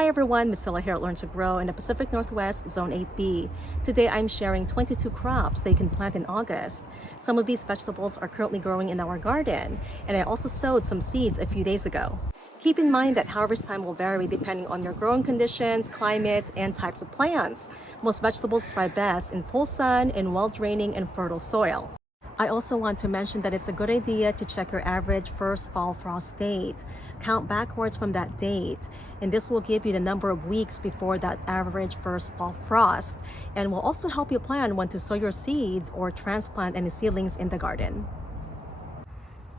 Hi everyone, Priscilla here at Learn to Grow in the Pacific Northwest, Zone 8B. Today I'm sharing 22 crops that you can plant in August. Some of these vegetables are currently growing in our garden, and I also sowed some seeds a few days ago. Keep in mind that harvest time will vary depending on your growing conditions, climate, and types of plants. Most vegetables thrive best in full sun, in well-draining and fertile soil. I also want to mention that it's a good idea to check your average first fall frost date. Count backwards from that date, and this will give you the number of weeks before that average first fall frost, and will also help you plan when to sow your seeds or transplant any seedlings in the garden.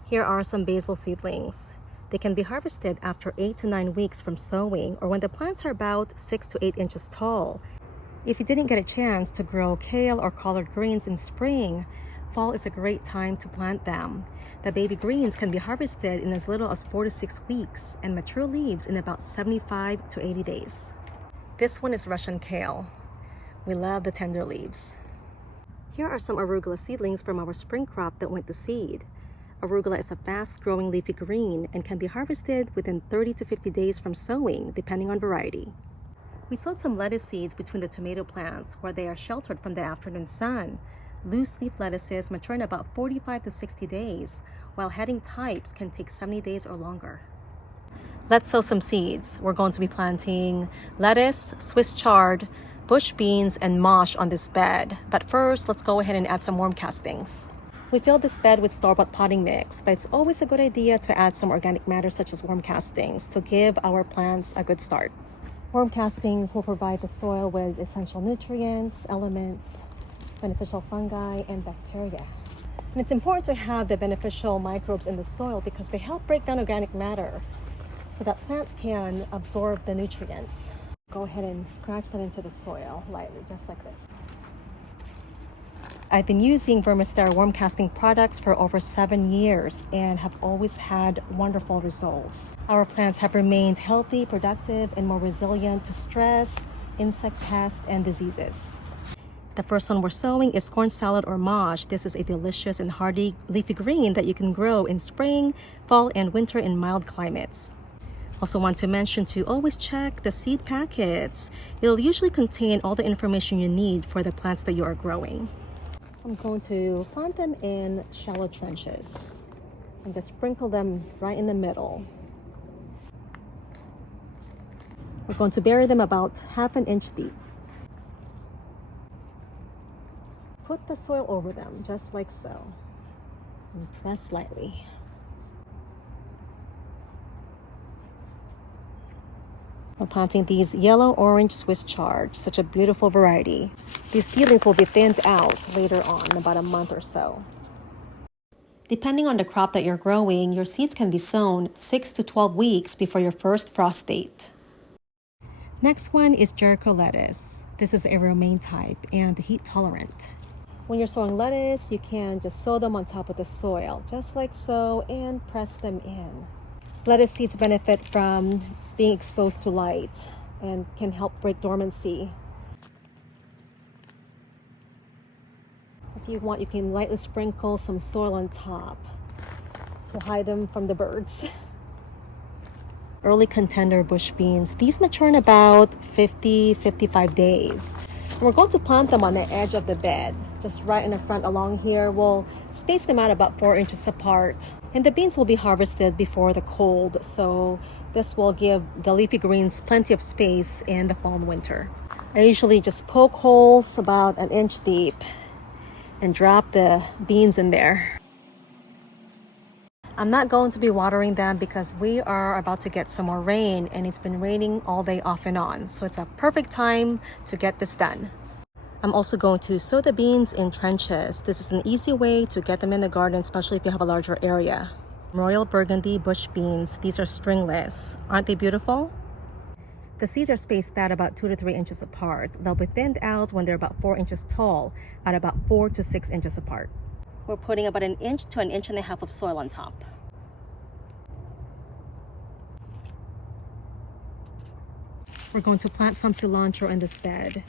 Here are some basil seedlings. They can be harvested after 8 to 9 weeks from sowing, or when the plants are about 6 to 8 inches tall. If you didn't get a chance to grow kale or collard greens in spring, fall is a great time to plant them. The baby greens can be harvested in as little as 4 to 6 weeks and mature leaves in about 75 to 80 days. This one is Russian kale. We love the tender leaves. Here are some arugula seedlings from our spring crop that went to seed. Arugula is a fast-growing leafy green and can be harvested within 30 to 50 days from sowing, depending on variety. We sowed some lettuce seeds between the tomato plants where they are sheltered from the afternoon sun. Loose leaf lettuces mature in about 45 to 60 days, while heading types can take 70 days or longer. Let's sow some seeds. We're going to be planting lettuce, Swiss chard, bush beans, and mosh on this bed. But first, let's go ahead and add some worm castings. We filled this bed with store-bought potting mix, but it's always a good idea to add some organic matter such as worm castings to give our plants a good start. Worm castings will provide the soil with essential nutrients, elements, beneficial fungi, and bacteria. And it's important to have the beneficial microbes in the soil because they help break down organic matter so that plants can absorb the nutrients. Go ahead and scratch that into the soil lightly, just like this. I've been using Vermistera worm casting products for over 7 years and have always had wonderful results. Our plants have remained healthy, productive, and more resilient to stress, insect pests, and diseases. The first one we're sowing is corn salad or mosh. This is a delicious and hardy leafy green that you can grow in spring, fall, and winter in mild climates. Also want to mention to always check the seed packets. It'll usually contain all the information you need for the plants that you are growing. I'm going to plant them in shallow trenches and just sprinkle them right in the middle. We're going to bury them about ½ an inch deep. Put the soil over them, just like so, and press lightly. We're planting these yellow-orange Swiss chard, such a beautiful variety. These seedlings will be thinned out later on, in about a month or so. Depending on the crop that you're growing, your seeds can be sown 6 to 12 weeks before your first frost date. Next one is Jericho lettuce. This is a romaine type and heat tolerant. When you're sowing lettuce, you can just sow them on top of the soil, just like so, and press them in. Lettuce seeds benefit from being exposed to light and can help break dormancy. If you want, you can lightly sprinkle some soil on top to hide them from the birds. Early contender bush beans. These mature in about 50-55 days. We're going to plant them on the edge of the bed, just right in the front along here. We'll space them out about 4 inches apart. And the beans will be harvested before the cold, so this will give the leafy greens plenty of space in the fall and winter. I usually just poke holes about 1 inch deep and drop the beans in there. I'm not going to be watering them because we are about to get some more rain, and it's been raining all day off and on, so it's a perfect time to get this done. I'm also going to sow the beans in trenches. This is an easy way to get them in the garden, especially if you have a larger area. Royal Burgundy bush beans. These are stringless. Aren't they beautiful? The seeds are spaced out about 2 to 3 inches apart. They'll be thinned out when they're about 4 inches tall, at about 4 to 6 inches apart. We're putting about 1 inch to 1.5 inches of soil on top. We're going to plant some cilantro in this bed.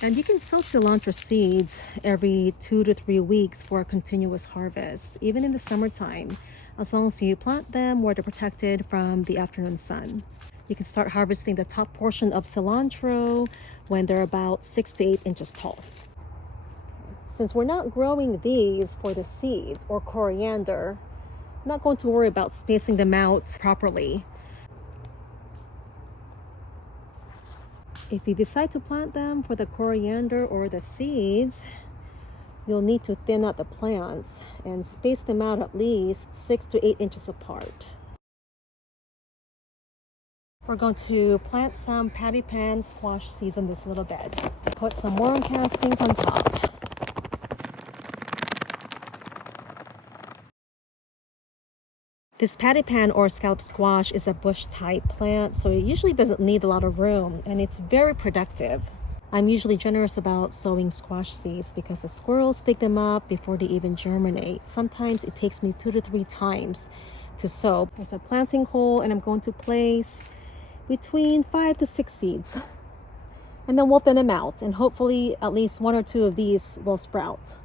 And you can sow cilantro seeds every 2 to 3 weeks for a continuous harvest, even in the summertime, as long as you plant them where they're protected from the afternoon sun. You can start harvesting the top portion of cilantro when they're about 6 to 8 inches tall. Since we're not growing these for the seeds or coriander, I'm not going to worry about spacing them out properly. If you decide to plant them for the coriander or the seeds, you'll need to thin out the plants and space them out at least 6 to 8 inches apart. We're going to plant some patty pan squash seeds in this little bed. Put some worm castings on top. This patty pan or scallop squash is a bush type plant, so it usually doesn't need a lot of room, and it's very productive. I'm usually generous about sowing squash seeds because the squirrels dig them up before they even germinate. Sometimes it takes me 2 to 3 times to sow. There's a planting hole, and I'm going to place between 5 to 6 seeds. And then we'll thin them out, and hopefully at least 1 or 2 of these will sprout.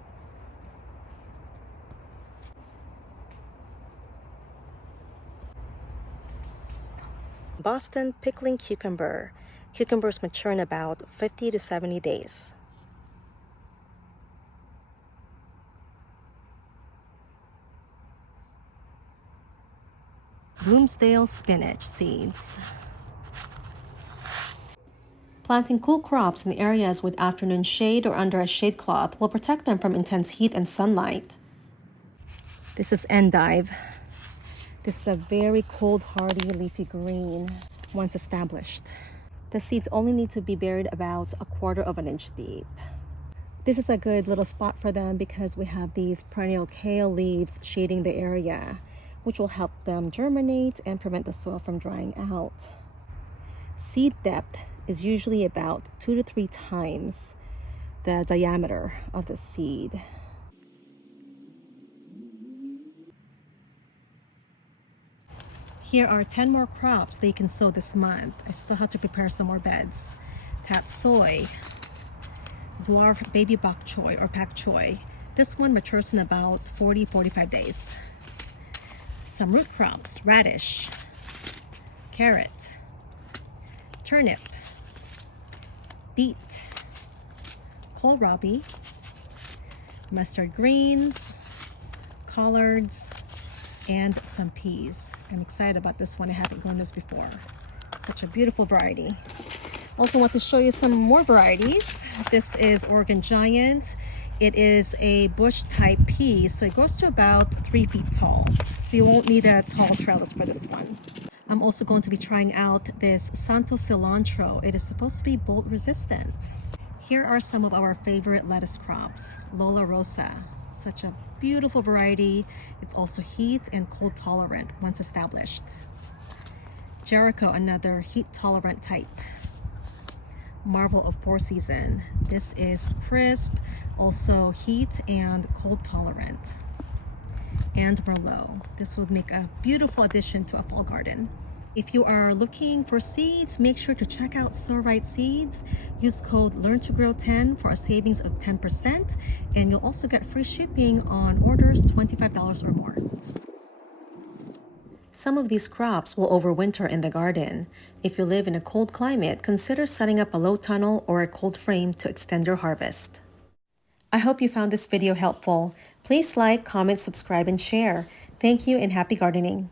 Boston pickling cucumber. Cucumbers mature in about 50 to 70 days. Bloomsdale spinach seeds. Planting cool crops in areas with afternoon shade or under a shade cloth will protect them from intense heat and sunlight. This is endive. This is a very cold, hardy, leafy green once established. The seeds only need to be buried about 1/4 of an inch deep. This is a good little spot for them because we have these perennial kale leaves shading the area, which will help them germinate and prevent the soil from drying out. Seed depth is usually about 2 to 3 times the diameter of the seed. Here are 10 more crops that you can sow this month. I still have to prepare some more beds. Tatsoi, dwarf baby bok choy or pak choy. This one matures in about 40-45 days. Some root crops, radish, carrot, turnip, beet, kohlrabi, mustard greens, collards, and some peas. I'm excited about this one. I haven't grown this before. Such a beautiful variety. Also want to show you some more varieties. This is Oregon Giant. It is a bush type pea, so it grows to about 3 feet tall. So you won't need a tall trellis for this one. I'm also going to be trying out this Santo cilantro. It is supposed to be bolt resistant. Here are some of our favorite lettuce crops. Lola Rosa, such a beautiful variety. It's also heat and cold tolerant once established. Jericho, another heat tolerant type. Marvel of Four Season. This is crisp, also heat and cold tolerant. And Merlot. This would make a beautiful addition to a fall garden. If you are looking for seeds, make sure to check out Sow Right Seeds. Use code LearnToGrow10 for a savings of 10%, and you'll also get free shipping on orders $25 or more. Some of these crops will overwinter in the garden. If you live in a cold climate, consider setting up a low tunnel or a cold frame to extend your harvest. I hope you found this video helpful. Please like, comment, subscribe, and share. Thank you and happy gardening.